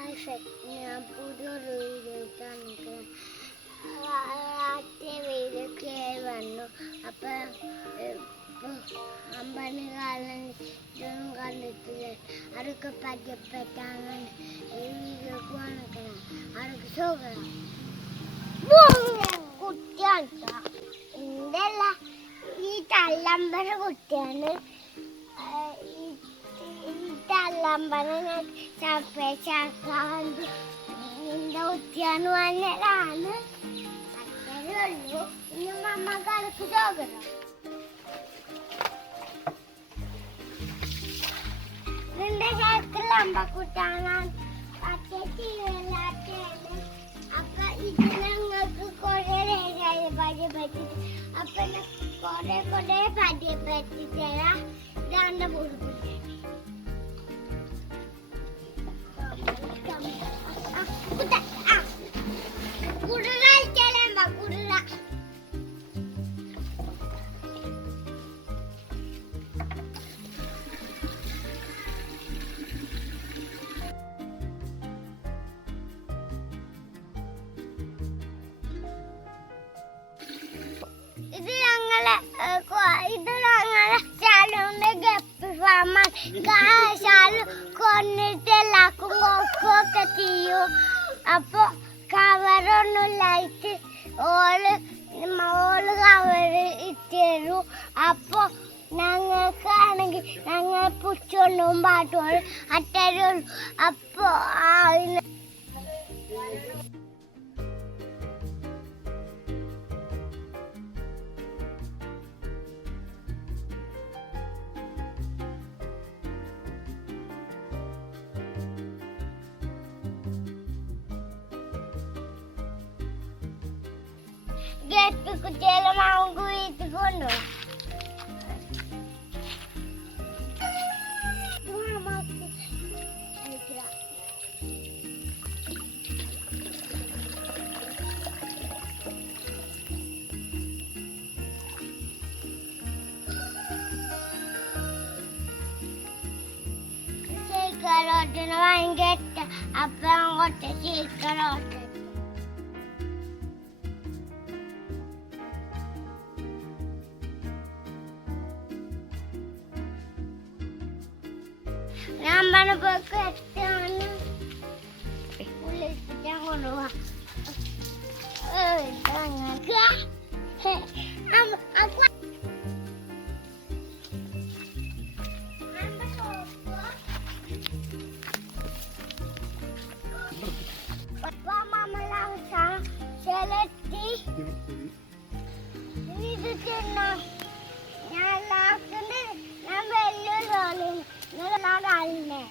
ഞാൻ പുതിയൊരു വീഡിയോക്കാണ് നിൽക്കുന്നത്. ആദ്യ വീഡിയോക്ക് വന്നു. അപ്പം അമ്പണികാലം ഇതൊന്നും കണ്ടിട്ടില്ല. അതൊക്കെ പരിചയപ്പെട്ടാണ് ഈ വീഡിയോക്ക് വന്നിക്കണം. അതൊക്കെ സുഖം കുട്ടിയാണ്. എന്തല്ല ഈ തള്ളമ്പന കുട്ടിയാണ്. തള്ളമ്പന ചപ്പേച്ചാക്കാണ്ട് നിന്റെ കുട്ടിയാണ് വന്നതാണ്. അത്രേ ഉള്ളൂ. ഇനി നമ്മക്ക് അതൊക്കെ ചോക്കണം. നിന്റെ ശേഖരിൽ അമ്പക്കുട്ടാണ്. അപ്പൊ ഇത് ഞങ്ങൾക്ക് കുറെ പരിചയപ്പെട്ടി. അപ്പൊ കുറെ പരിചയപ്പെട്ടി തരാം. ഇതാണ്ട് പുതുക്കുട്ടി. ഇത് ഞങ്ങളെ ശാലുവിന്റെ ഗപ്പി ഫാമാണ്. ശാലു കൊന്നിട്ട് എല്ലാവർക്കും കൊടുക്കുകയൊക്കെ ചെയ്യും. അപ്പൊ കവറൊന്നുമില്ലായിട്ട് ഓള് കവറ് ഇട്ടു. അപ്പൊ ഞങ്ങൾക്കാണെങ്കിൽ ഞങ്ങൾ പുച്ചൊന്നും പാട്ടുകളും അത്രേ ഉള്ളൂ. അപ്പൊ ഗപ്പി കുട്ടികളെ നമുക്ക് വീട്ടിൽ കൊണ്ടുപോകാം. ചീക്കറോട്ടിന് ഭയങ്കര അപ്പം അങ്ങോട്ട് ചീക്കറോട്ട് ഞാൻ പോക്ക് എട്ടാണ് ഉള്ളിക്കാൻ കൊണ്ടുപോവാ. ഇത് തിന്നാ ഞാൻ ലാസ്റ്റ് ഞാൻ വെല്ലുവിളി കാലിനെ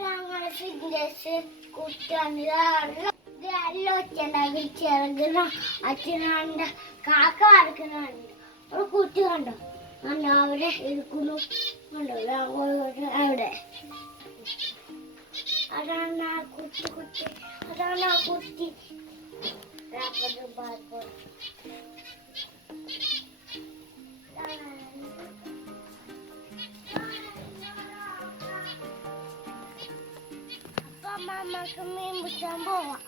ഞങ്ങളെ ഫിറ്റ്നസ് കുട്ടിയാണ്. ഒച്ചുണ്ടാക്കി ചെറുകിന അച്ഛനാണ്ട് കാക്ക വരക്കുന്നുണ്ട്. ഒരു കുട്ടി കണ്ടോ അവിടെ ഇരിക്കുന്നു കണ്ടോ അവിടെ. അതാണ് ആ കുട്ടി അതാണ് ആ കുട്ടി. അപ്പൊ അമ്മക്ക് മീൻ പിടിക്കാൻ പോവാം.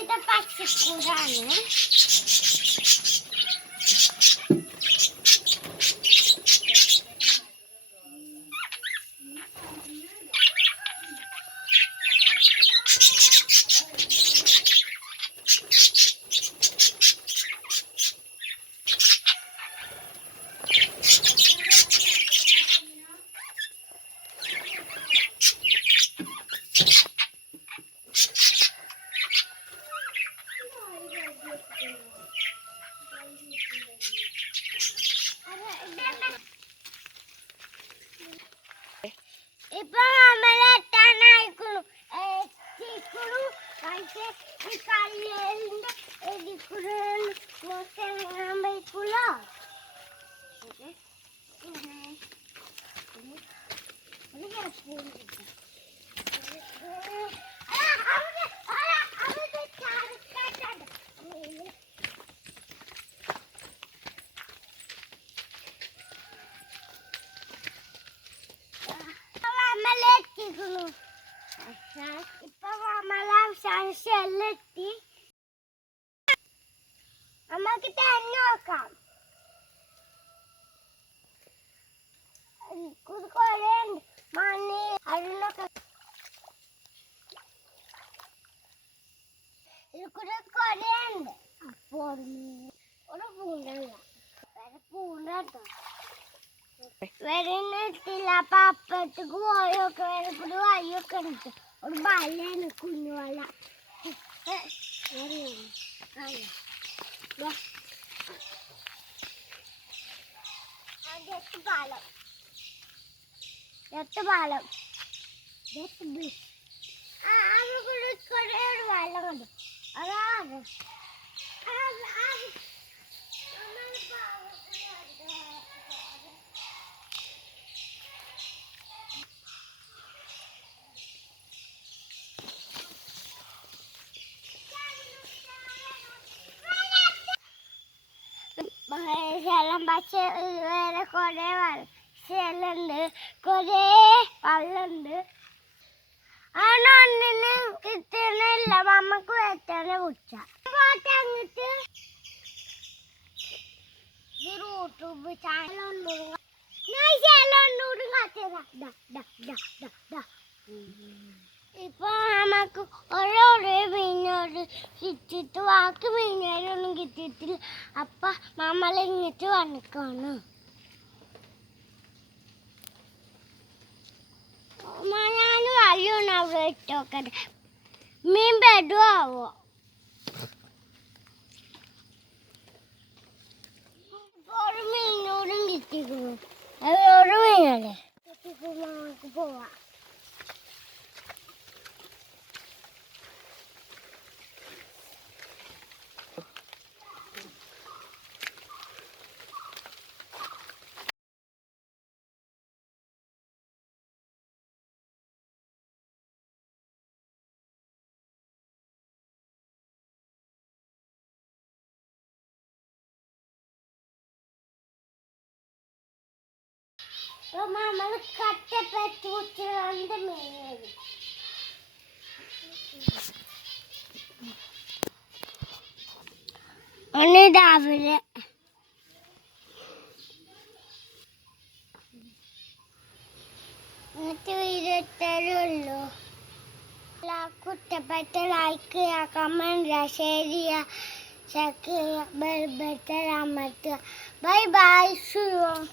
ഇത് പച്ചക്കൂടാണ്. ഇപ്പൊ നമ്മളെ ഷെല്ലെത്തി നമുക്ക് തന്നെ നോക്കാം. കുറെ മണ്ണ് അതിലൊക്കെ ഇതിൽക്കൂടെ കുറെ ഉണ്ട്. അപ്പോൾ ഒരു പൂണ്ടല്ല പൂണ്ടോ വരുന്നിട്ടില്ല. അപ്പൊ അപ്പഴത്തേക്ക് പോയൊക്കെ വരക്കൂടി വഴിയൊക്കെ ഉണ്ട്. ഒരു വലയാണ് കുഞ്ഞു വല. പാലം പാലം ഒരു വെള്ളം കണ്ടു. അതാണ് ശലം പക്ഷെ വേറെ കുറെ ശലുണ്ട്, കുറെ വെള്ളമുണ്ട്. അതിനൊന്നിന് കിട്ടണില്ല. നമ്മക്ക് വെച്ചാനെ കുടിച്ച അങ്ങട്ട് യൂട്യൂബ് ചാനലൊന്നും ഇപ്പൊ നമുക്ക് ഓരോ മീനോട് കിട്ടിയിട്ട് ബാക്കി മീനുകാരൊന്നും കിട്ടിയിട്ടില്ല. അപ്പൊ നമ്മളിങ്ങിട്ട് വന്നിക്കാണ്. ഞാൻ വഴിയൊന്നും അവിടെ ഇട്ടോക്കട്ടെ. മീൻ പെടുവോ ആവോ? ഒരു മീനോടും കിട്ടിക്കുന്നു. അത് ഒരു മീനല്ലേ നമുക്ക് പോവാം. നമ്മൾ കട്ടപ്പറ്റി കുത്തി രണ്ട് മീൻ ഒന്ന് രാവിലെ എന്നിട്ട് വീഡിയോ ഇട്ടേ കുറ്റപ്പറ്റ ലൈക്ക് ചെയ്യുക, കമന്റ് ചെയ്യുക, ഷെയർ ചെയ്യുക, സബ്സ്ക്രൈബ് ബെൽ ബട്ടൺ അമർത്തുക. Bye bye.